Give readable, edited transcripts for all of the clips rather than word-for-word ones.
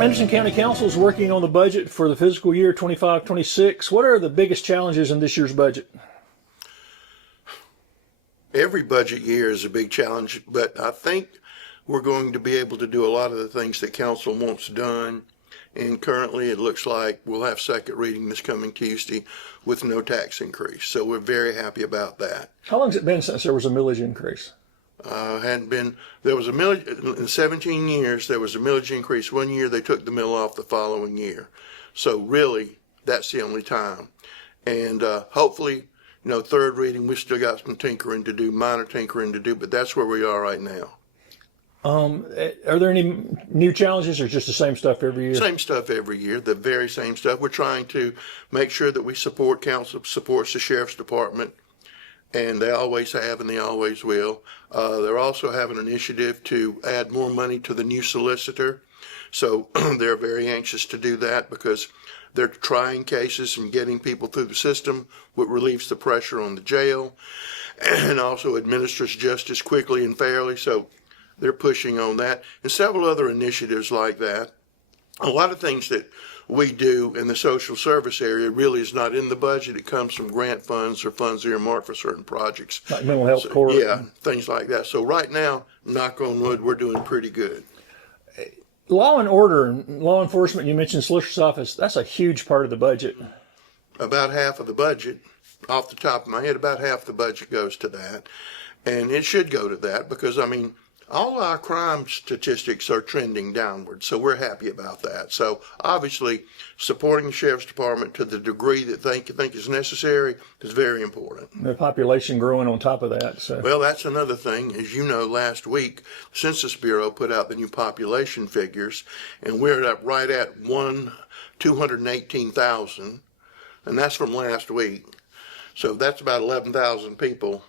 Anderson County Council is working on the budget for the fiscal year 25-26. What are the biggest challenges in this year's budget? Every budget year is a big challenge, but I think we're going to be able to do a lot of the things that council wants done. And currently it looks like we'll have second reading this coming Tuesday with no tax increase. So we're very happy about that. How long has it been since there was a millage increase? There was a millage, in 17 years, there was a millage increase. 1 year they took the mill off the following year. So really, that's the only time. And hopefully, third reading, we've still got some tinkering to do, minor tinkering to do, but that's where we are right now. Are there any new challenges or just the same stuff every year? Same stuff every year, the very same stuff. We're trying to make sure that we support council, supports the sheriff's department, and they always have and they always will. They're also having an initiative to add more money to the new solicitor. So they're very anxious to do that because they're trying cases and getting people through the system, which relieves the pressure on the jail and also administers justice quickly and fairly. So they're pushing on that and several other initiatives like that. A lot of things that we do in the social service area really is not in the budget. It comes from grant funds or funds earmarked for certain projects. Like mental health court. Yeah, things like that. So right now, knock on wood, we're doing pretty good. Law and order and law enforcement, you mentioned solicitor's office, that's a huge part of the budget. About half of the budget, off the top of my head, about half the budget goes to that. And it should go to that because, all our crime statistics are trending downward, so we're happy about that. So obviously, supporting the sheriff's department to the degree that they think is necessary is very important. The population growing on top of that. So. Well, that's another thing. As you know, last week, the Census Bureau put out the new population figures, and we're right at 218,000, and that's from last week. So that's about 11,000 people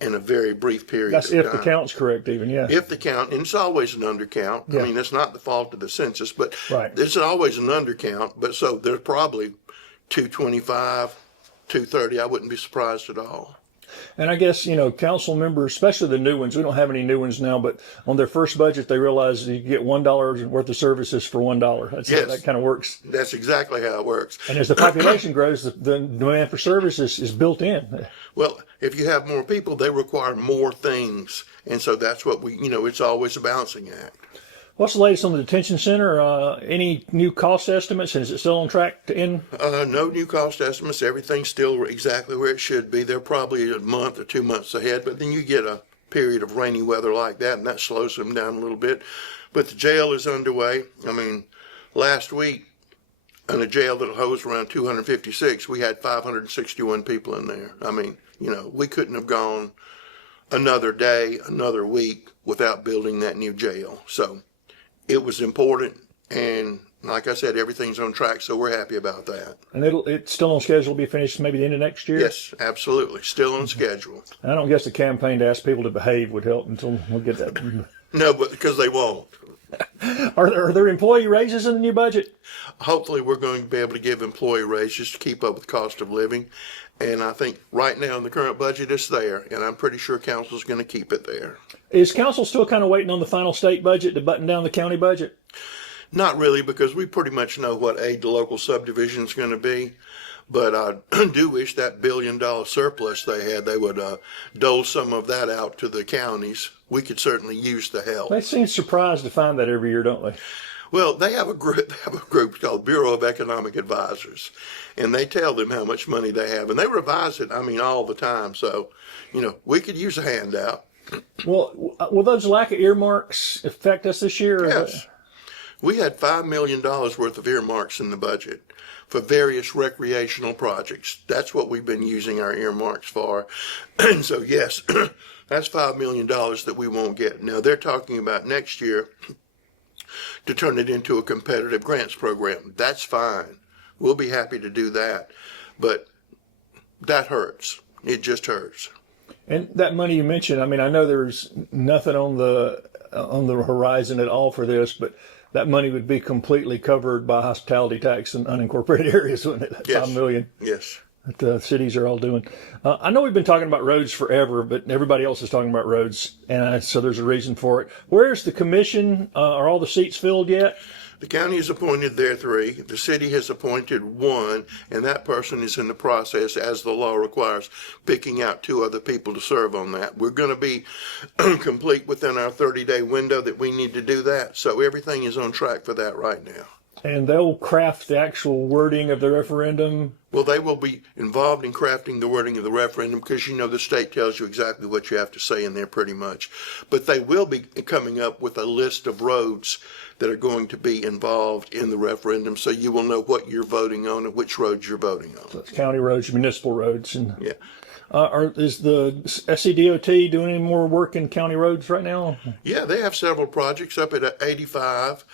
in a very brief period That's of if time. The count's correct even, yeah. If the count, and it's always an undercount. Yeah. That's not the fault of the census, but right. It's always an undercount. But so there's probably 225, 230. I wouldn't be surprised at all. And I guess, council members, especially the new ones, we don't have any new ones now, but on their first budget, they realize you get $1 worth of services for $1. That's yes. how that kind of works. That's exactly how it works. And as the population grows, the demand for services is built in. Well, if you have more people, they require more things. And so that's what it's always a balancing act. What's the latest on the detention center? Any new cost estimates? And is it still on track to end? No new cost estimates. Everything's still exactly where it should be. They're probably a month or 2 months ahead, but then you get a period of rainy weather like that, and that slows them down a little bit. But the jail is underway. Last week, in a jail that'll host around 256, we had 561 people in there. We couldn't have gone another day, another week without building that new jail. So it was important, and like I said, everything's on track, so we're happy about that. And it's still on schedule to be finished maybe the end of next year? Yes, absolutely. Still on schedule. I don't guess the campaign to ask people to behave would help until we'll get that. No, but because they won't. Are there employee raises in the new budget? Hopefully we're going to be able to give employee raises to keep up with the cost of living. And I think right now in the current budget it's there, and I'm pretty sure council's going to keep it there. Is council still kind of waiting on the final state budget to button down the county budget? Not really, because we pretty much know what aid to local subdivision is going to be. But I do wish that $1 billion surplus they had, they would dole some of that out to the counties. We could certainly use the help. They seem surprised to find that every year, don't they? Well, they have a group called Bureau of Economic Advisors, and they tell them how much money they have, and they revise it, all the time. So, we could use a handout. Well, will those lack of earmarks affect us this year? Yes. We had $5 million worth of earmarks in the budget for various recreational projects. That's what we've been using our earmarks for. And so, yes, that's $5 million that we won't get. Now, they're talking about next year to turn it into a competitive grants program. That's fine. We'll be happy to do that. But that hurts. It just hurts. And that money you mentioned, I mean, I know there's nothing on the horizon at all for this, but that money would be completely covered by hospitality tax in unincorporated areas, wouldn't it? Yes. 5 million Yes. that the cities are all doing. I know we've been talking about roads forever, but everybody else is talking about roads, and so there's a reason for it. Where's the commission? Are all the seats filled yet? The county has appointed their 3. The city has appointed 1, and that person is in the process, as the law requires, picking out 2 other people to serve on that. We're going to be complete within our 30-day window that we need to do that. So everything is on track for that right now. And they'll craft the actual wording of the referendum? Well, they will be involved in crafting the wording of the referendum because, the state tells you exactly what you have to say in there pretty much. But they will be coming up with a list of roads that are going to be involved in the referendum, so you will know what you're voting on and which roads you're voting on. So it's county roads, municipal roads. And Yeah. Is the SCDOT doing any more work in county roads right now? Yeah, they have several projects up at 85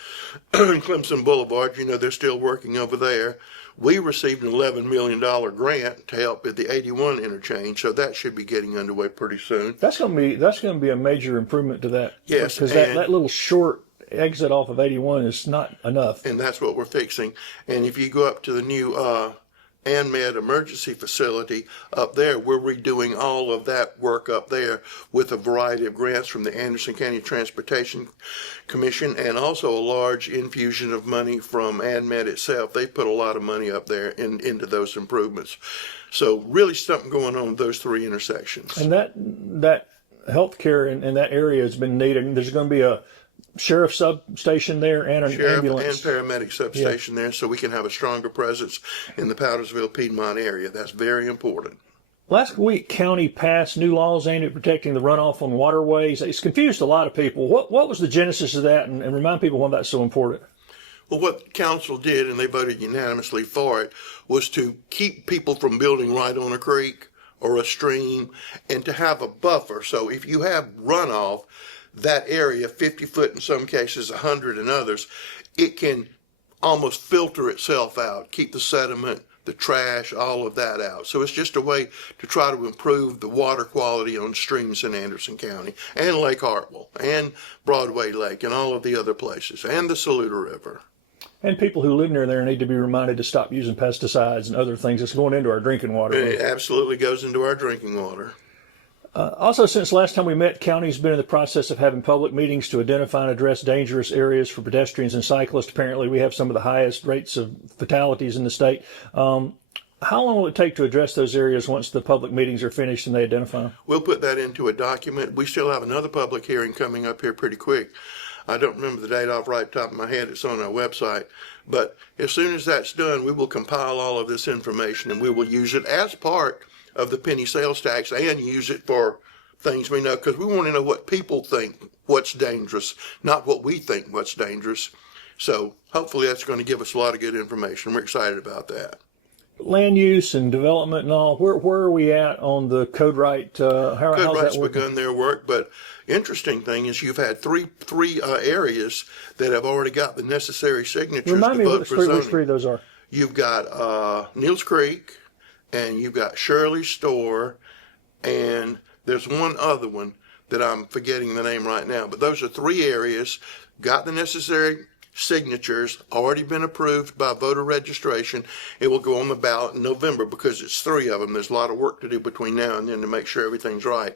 and Clemson Boulevard. They're still working over there. We received an $11 million grant to help at the 81 interchange, so that should be getting underway pretty soon. That's going to be a major improvement to that. Yes, because that little short exit off of 81 is not enough. And that's what we're fixing. And if you go up to the new ANMED emergency facility up there, we're redoing all of that work up there with a variety of grants from the Anderson County Transportation Commission and also a large infusion of money from ANMED itself. They put a lot of money up there into those improvements. So really something going on with those 3 intersections. And that healthcare in that area has been needed. There's going to be a sheriff substation there and an ambulance. And paramedic substation there, so we can have a stronger presence in the Powdersville, Piedmont area. That's very important. Last week, county passed new laws aimed at protecting the runoff on waterways. It's confused a lot of people. What was the genesis of that, and remind people why that's so important? Well, what council did, and they voted unanimously for it, was to keep people from building right on a creek or a stream and to have a buffer. So if you have runoff, that area, 50 foot in some cases, 100 in others, it can almost filter itself out, keep the sediment, the trash, all of that out. So it's just a way to try to improve the water quality on streams in Anderson County and Lake Hartwell and Broadway Lake and all of the other places and the Saluda River. And people who live near there need to be reminded to stop using pesticides and other things that's going into our drinking water. It absolutely goes into our drinking water. Also, since last time we met, county's been in the process of having public meetings to identify and address dangerous areas for pedestrians and cyclists. Apparently, we have some of the highest rates of fatalities in the state. How long will it take to address those areas once the public meetings are finished and they identify them? We'll put that into a document. We still have another public hearing coming up here pretty quick. I don't remember the date off right top of my head. It's on our website. But as soon as that's done, we will compile all of this information and we will use it as part of the penny sales tax and use it for things we know, because we want to know what people think what's dangerous, not what we think what's dangerous. So hopefully that's going to give us a lot of good information. We're excited about that. Land use and development and all, where are we at on the code right? How's Right's that working? begun their work, but interesting thing is you've had three areas that have already got the necessary signatures Remind to me vote which for three zoning. those are. You've got Neals Creek, and you've got Shirley's Store, and there's one other one that I'm forgetting the name right now. But those are 3 areas, got the necessary signatures, already been approved by voter registration. It will go on the ballot in November because it's 3 of them. There's a lot of work to do between now and then to make sure everything's right.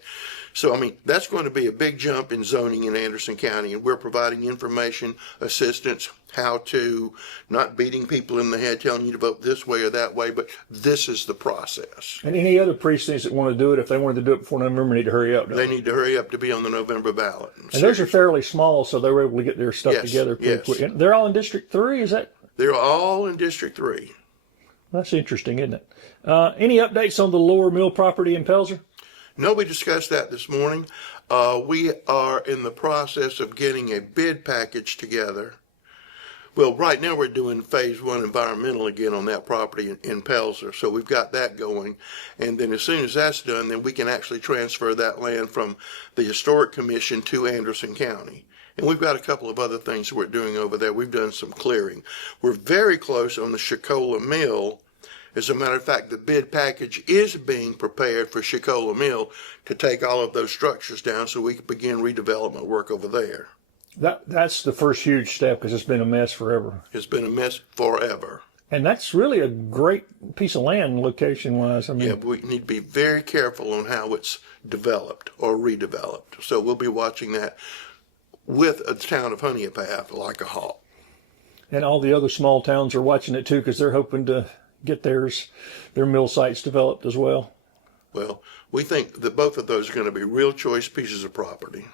So, I mean, that's going to be a big jump in zoning in Anderson County, and we're providing information, assistance, how to, not beating people in the head, telling you to vote this way or that way, but this is the process. And any other precincts that want to do it, if they wanted to do it before November, need to hurry up. They need to hurry up to be on the November ballot. And those are fairly small, so they were able to get their stuff together pretty quick. And they're all in District 3, is that? They're all in District 3. That's interesting, isn't it? Any updates on the Lower Mill property in Pelzer? No, we discussed that this morning. We are in the process of getting a bid package together. Well, right now we're doing phase 1 environmental again on that property in Pelzer. So we've got that going. And then as soon as that's done, then we can actually transfer that land from the Historic Commission to Anderson County. And we've got a couple of other things we're doing over there. We've done some clearing. We're very close on the Shakola Mill As a matter of fact, the bid package is being prepared for Chicola Mill to take all of those structures down so we can begin redevelopment work over there. That's the first huge step because it's been a mess forever. It's been a mess forever. And that's really a great piece of land location-wise. I mean, Yeah, but we need to be very careful on how it's developed or redeveloped. So we'll be watching that with the town of Honeypath like a hawk. and all the other small towns are watching it too because they're hoping to get their mill sites developed as well. Well, we think that both of those are going to be real choice pieces of property.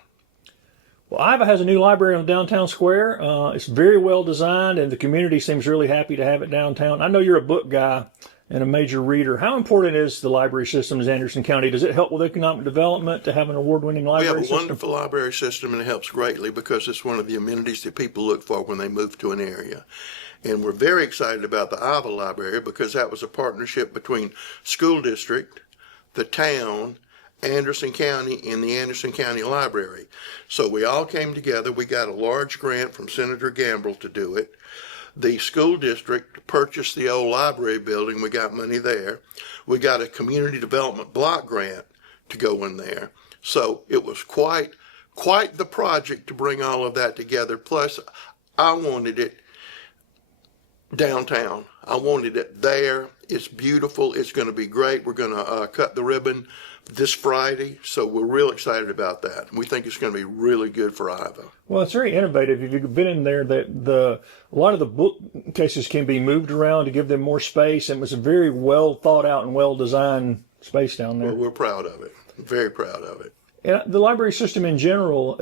Well, Iva has a new library on the downtown square. It's very well designed, and the community seems really happy to have it downtown. I know you're a book guy and a major reader. How important is the library system in Anderson County? Does it help with economic development to have an award-winning library system? We have a wonderful library system, and it helps greatly because it's one of the amenities that people look for when they move to an area. And we're very excited about the Iva Library because that was a partnership between school district, the town, Anderson County, and the Anderson County Library. So we all came together. We got a large grant from Senator Gambrill to do it. The school district purchased the old library building. We got money there. We got a community development block grant to go in there. So it was quite the project to bring all of that together. Plus, I wanted it downtown. I wanted it there. It's beautiful. It's going to be great. We're going to cut the ribbon this Friday, so we're real excited about that. We think it's going to be really good for Iva. Well, it's very innovative. If you've been in there, a lot of the bookcases can be moved around to give them more space, and it was a very well thought out and well designed space down there. Well, we're proud of it. Very proud of it. And the library system in general,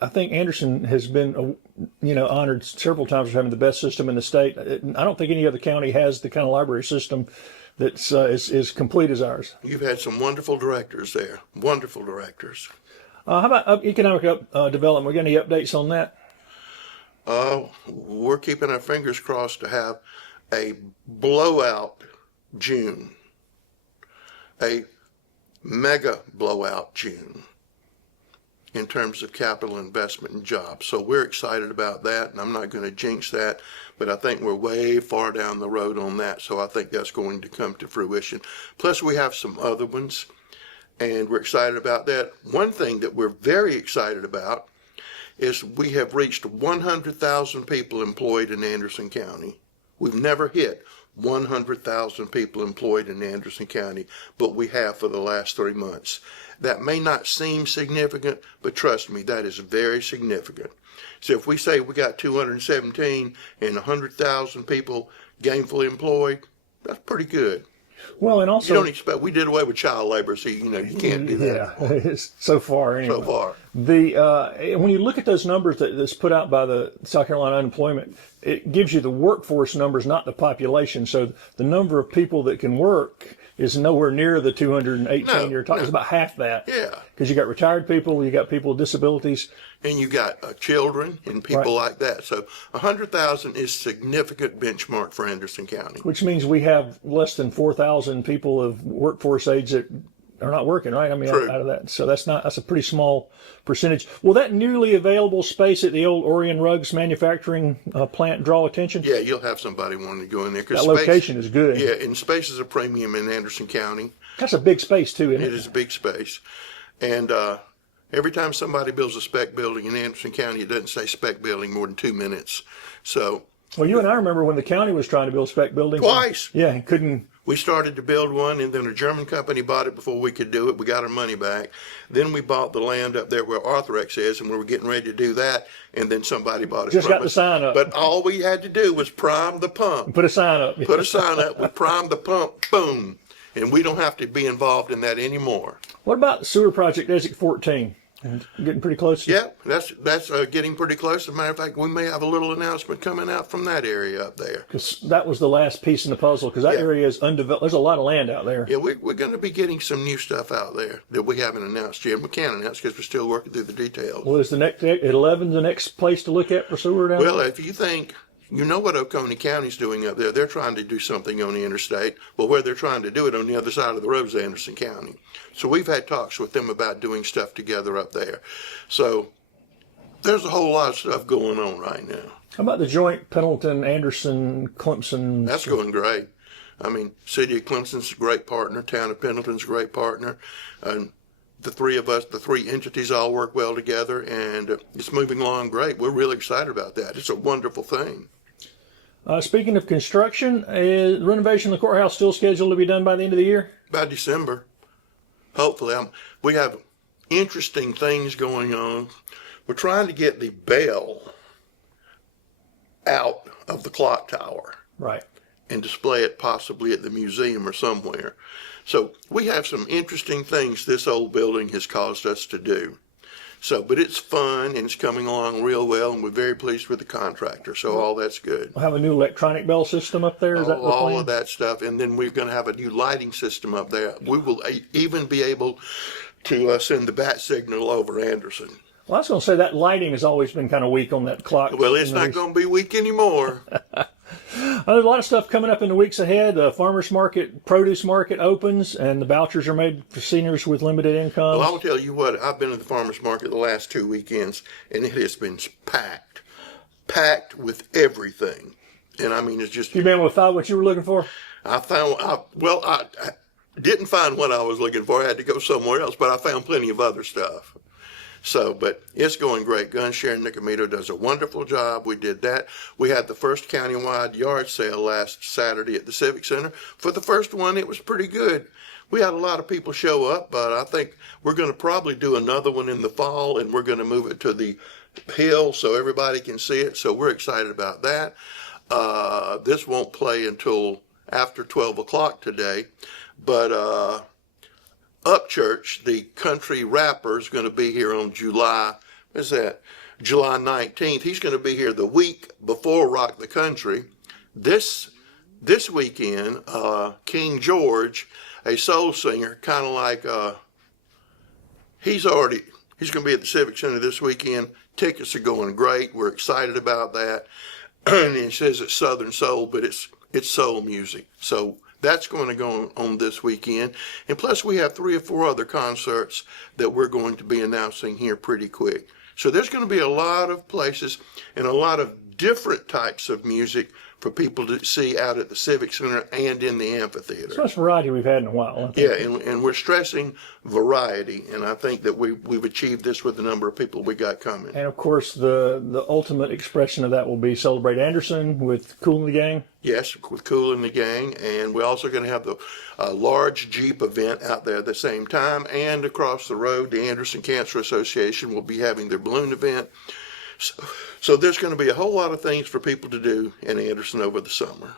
I think Anderson has been, honored several times for having the best system in the state. I don't think any other county has the kind of library system that's as complete as ours. You've had some wonderful directors there. Wonderful directors. How about economic development? We got any updates on that? We're keeping our fingers crossed to have a blowout June. A mega blowout June in terms of capital investment and jobs. So we're excited about that, and I'm not going to jinx that, but I think we're way far down the road on that, so I think that's going to come to fruition. Plus, we have some other ones, and we're excited about that. One thing that we're very excited about is we have reached 100,000 people employed in Anderson County. We've never hit 100,000 people employed in Anderson County, but we have for the last 3 months. That may not seem significant, but trust me, that is very significant. So if we say we got 217 and 100,000 people gainfully employed, that's pretty good. Well, and also, you don't expect, we did away with child labor, so you can't do that. Yeah, so far anyway. So far. When you look at those numbers that's put out by the South Carolina Unemployment, it gives you the workforce numbers, not the population. So the number of people that can work is nowhere near the 218 you're talking. It's about half that. Yeah. Because you got retired people, you got people with disabilities. And you got children and people like that. So 100,000 is significant benchmark for Anderson County. Which means we have less than 4,000 people of workforce age that are not working, right? I mean, out of that. So that's a pretty small percentage. Will that newly available space at the old Orion Rugs manufacturing plant draw attention? Yeah, you'll have somebody wanting to go in there. That location is good. Yeah, and space is a premium in Anderson County. That's a big space, too, isn't it? It is a big space. And every time somebody builds a spec building in Anderson County, it doesn't say spec building more than 2 minutes. So. Well, you and I remember when the county was trying to build spec buildings. Twice. Yeah, couldn't. We started to build one, and then a German company bought it before we could do it. We got our money back. Then we bought the land up there where Arthrex is, and we were getting ready to do that, and then somebody bought it. Just got the sign up. But all we had to do was prime the pump. Put a sign up. Put a sign up. We primed the pump. Boom. And we don't have to be involved in that anymore. What about the sewer project, Exit 14? Getting pretty close. Yeah, that's getting pretty close. As a matter of fact, we may have a little announcement coming out from that area up there. Because that was the last piece in the puzzle. Because that area is undeveloped. There's a lot of land out there. Yeah, we're going to be getting some new stuff out there that we haven't announced yet. We can't announce because we're still working through the details. Well, is the next 11 the next place to look at for sewer down there? Well, if you think. You know what Oconee County's doing up there. They're trying to do something on the interstate. Well, where they're trying to do it on the other side of the road is Anderson County. So we've had talks with them about doing stuff together up there. So there's a whole lot of stuff going on right now. How about the joint Pendleton, Anderson, Clemson? That's going great. I mean, City of Clemson's a great partner, Town of Pendleton's a great partner, and the three of us, the three entities all work well together, and it's moving along great. We're really excited about that. It's a wonderful thing. Speaking of construction, is renovation of the courthouse still scheduled to be done by the end of the year? By December, hopefully. We have interesting things going on. We're trying to get the bell out of the clock tower. Right. And display it possibly at the museum or somewhere. So we have some interesting things this old building has caused us to do. So, but it's fun and it's coming along real well, and we're very pleased with the contractor. So all that's good. We'll have a new electronic bell system up there. Is that the plan? All of that stuff, and then we're going to have a new lighting system up there. We will even be able to send the bat signal over Anderson. Well, I was going to say that lighting has always been kind of weak on that clock. Well, it's not going to be weak anymore. There's a lot of stuff coming up in the weeks ahead. The farmers market, produce market opens, and the vouchers are made for seniors with limited incomes. Well, I'll tell you what, I've been at the farmers market the last 2 weekends, and it has been packed with everything. And I mean, it's just... You been able to find what you were looking for? I didn't find what I was looking for. I had to go somewhere else, but I found plenty of other stuff. So, but it's going great. Gun Share Nicomito does a wonderful job. We did that. We had the first countywide yard sale last Saturday at the Civic Center. For the first one, it was pretty good. We had a lot of people show up, but I think we're going to probably do another one in the fall, and we're going to move it to the hill so everybody can see it. So we're excited about that. This won't play until after 12 o'clock today, but Upchurch, the country rapper, is going to be here on July 19th. He's going to be here the week before Rock the Country. This weekend, King George, a soul singer, kind of like, he's going to be at the Civic Center this weekend. Tickets are going great. We're excited about that. And he says it's Southern soul, but it's soul music. So that's going to go on this weekend. And plus we have 3 or 4 other concerts that we're going to be announcing here pretty quick. So there's going to be a lot of places and a lot of different types of music for people to see out at the Civic Center and in the amphitheater. It's the most variety we've had in a while. Yeah, and we're stressing variety, and I think that we've achieved this with the number of people we got coming. And of course, the ultimate expression of that will be Celebrate Anderson with Kool and the Gang. Yes, with Kool and the Gang, and we're also going to have the large Jeep event out there at the same time, and across the road, the Anderson Cancer Association will be having their balloon event. So there's going to be a whole lot of things for people to do in Anderson over the summer.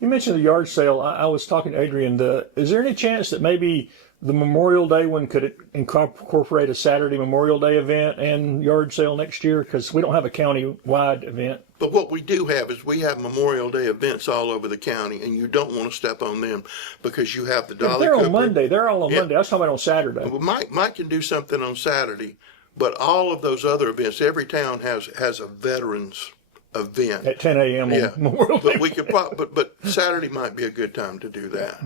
You mentioned the yard sale. I was talking to Adrian. Is there any chance that maybe the Memorial Day one could incorporate a Saturday Memorial Day event and yard sale next year? Because we don't have a county-wide event. But what we do have is we have Memorial Day events all over the county, and you don't want to step on them because you have the Dolly They're Cooper. on Monday. They're all on Monday. I was talking about on Saturday. Well, Mike can do something on Saturday. But all of those other events, every town has a veterans event At 10 a.m. on Memorial Day. But we could, but Saturday might be a good time to do that.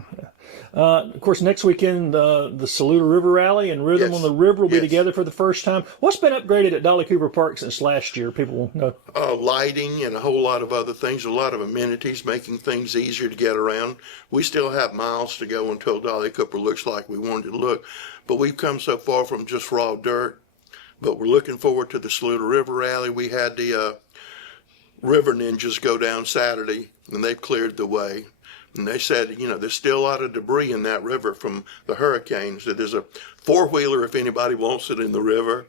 Of course, next weekend, the Saluda River Rally and Rhythm on the River will be together for the first time. What's been upgraded at Dolly Cooper Park since last year? People know. Lighting and a whole lot of other things, a lot of amenities, making things easier to get around. We still have miles to go until Dolly Cooper looks like we wanted it to look, but we've come so far from just raw dirt. But we're looking forward to the Saluda River Rally. We had the River Ninjas go down Saturday, and they've cleared the way. And they said, there's still a lot of debris in that river from the hurricanes. That there's a 4-wheeler if anybody wants it in the river,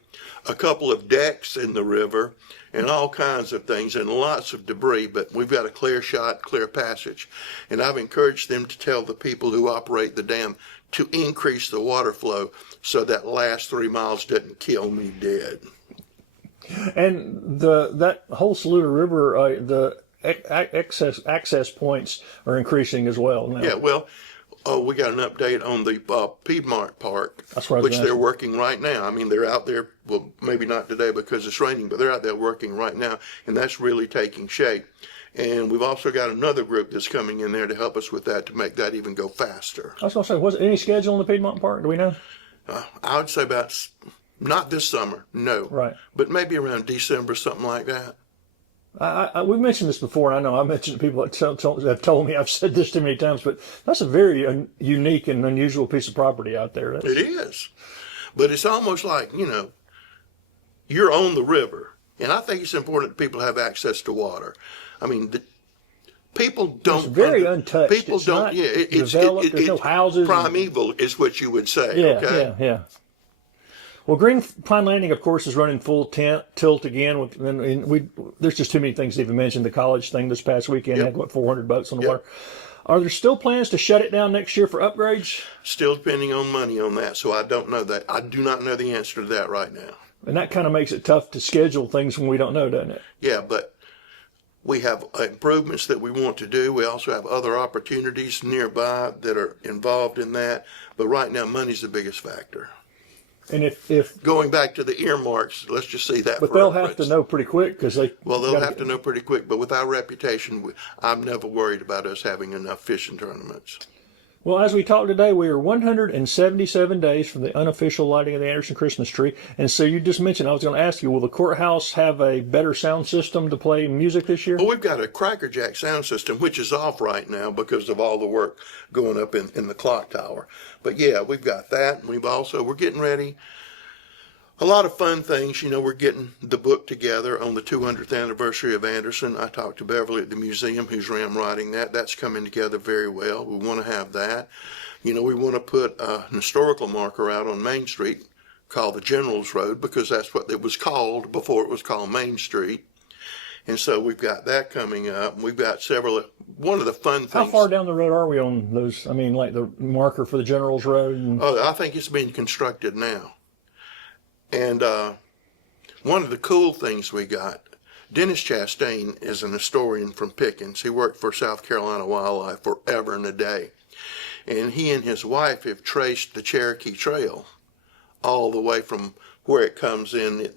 a couple of decks in the river, and all kinds of things, and lots of debris. But we've got a clear shot, clear passage. And I've encouraged them to tell the people who operate the dam to increase the water flow so that last 3 miles doesn't kill me dead. And that whole Saluda River, the access points are increasing as well now. Yeah, well, we got an update on the Piedmont Park, which they're working right now. I mean, they're out there, well, maybe not today because it's raining, but they're out there working right now, and that's really taking shape. And we've also got another group that's coming in there to help us with that, to make that even go faster. I was going to say, was there any schedule in the Piedmont Park? Do we know? I would say not this summer, no. Right. But maybe around December, something like that. We've mentioned this before, and I know I mentioned to people that have told me I've said this too many times, but that's a very unique and unusual piece of property out there. It is. But it's almost like, you're on the river. And I think it's important that people have access to water. I mean, people don't. It's very untouched. People it's don't. Not Yeah, developed. There's no houses. Primeval is what you would say. Yeah, okay? yeah. Well, Green Pine Landing, of course, is running full tilt again. There's just too many things to even mention. The college thing this past weekend had, 400 boats on the water. Are there still plans to shut it down next year for upgrades? Still depending on money on that, so I don't know that. I do not know the answer to that right now. And that kind of makes it tough to schedule things when we don't know, doesn't it? Yeah, but we have improvements that we want to do. We also have other opportunities nearby that are involved in that. But right now, money's the biggest factor. And if going back to the earmarks, let's just see that. But they'll have to know pretty quick because they'll have to know pretty quick. But with our reputation, I'm never worried about us having enough fishing tournaments. Well, as we talked today, we are 177 days from the unofficial lighting of the Anderson Christmas tree. And so you just mentioned, I was going to ask you, will the courthouse have a better sound system to play music this year? Well, we've got a crackerjack sound system, which is off right now because of all the work going up in the clock tower. But yeah, we've got that. And we're getting ready. A lot of fun things. We're getting the book together on the 200th anniversary of Anderson. I talked to Beverly at the museum, who's writing that. That's coming together very well. We want to have that. We want to put an historical marker out on Main Street called the General's Road because that's what it was called before it was called Main Street. And so we've got that coming up. We've got several. One of the fun things. How far down the road are we on those? I mean, like the marker for the General's Road? Oh, I think it's being constructed now. And one of the cool things we got, Dennis Chastain is an historian from Pickens. He worked for South Carolina Wildlife forever and a day. And he and his wife have traced the Cherokee Trail all the way from where it comes in,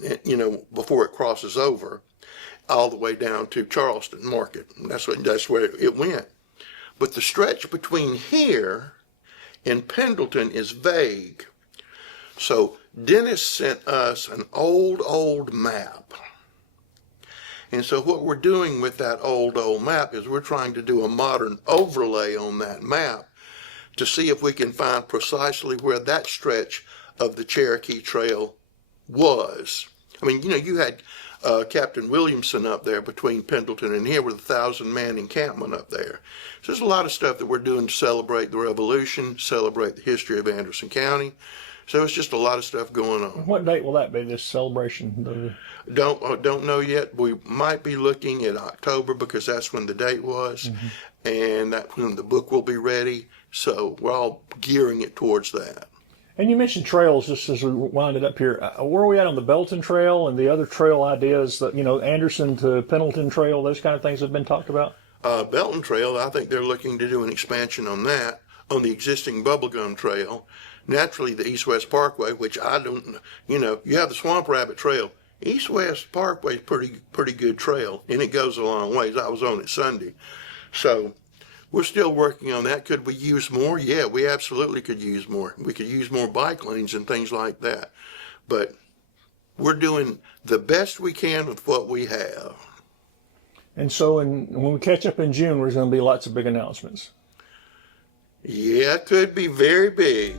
before it crosses over, all the way down to Charleston Market. That's where it went. But the stretch between here and Pendleton is vague. So Dennis sent us an old map. And so what we're doing with that old map is we're trying to do a modern overlay on that map to see if we can find precisely where that stretch of the Cherokee Trail was. I mean, you had Captain Williamson up there between Pendleton and here with a 1,000-man encampment up there. So there's a lot of stuff that we're doing to celebrate the Revolution, celebrate the history of Anderson County. So it's just a lot of stuff going on. What date will that be, this celebration? Don't know yet. We might be looking at October because that's when the date was. Mm-hmm. And that's when the book will be ready. So we're all gearing it towards that. And you mentioned trails just as we wind it up here. Where are we at on the Belton Trail and the other trail ideas that, Anderson to Pendleton Trail, those kind of things have been talked about? Belton Trail, I think they're looking to do an expansion on that, on the existing Bubblegum Trail. Naturally, the East-West Parkway, which I don't, you have the Swamp Rabbit Trail. East-West Parkway is pretty good trail, and it goes a long ways. I was on it Sunday. So we're still working on that. Could we use more? Yeah, we absolutely could use more. We could use more bike lanes and things like that. But we're doing the best we can with what we have. And so when we catch up in June, there's going to be lots of big announcements. Yeah, it could be very big.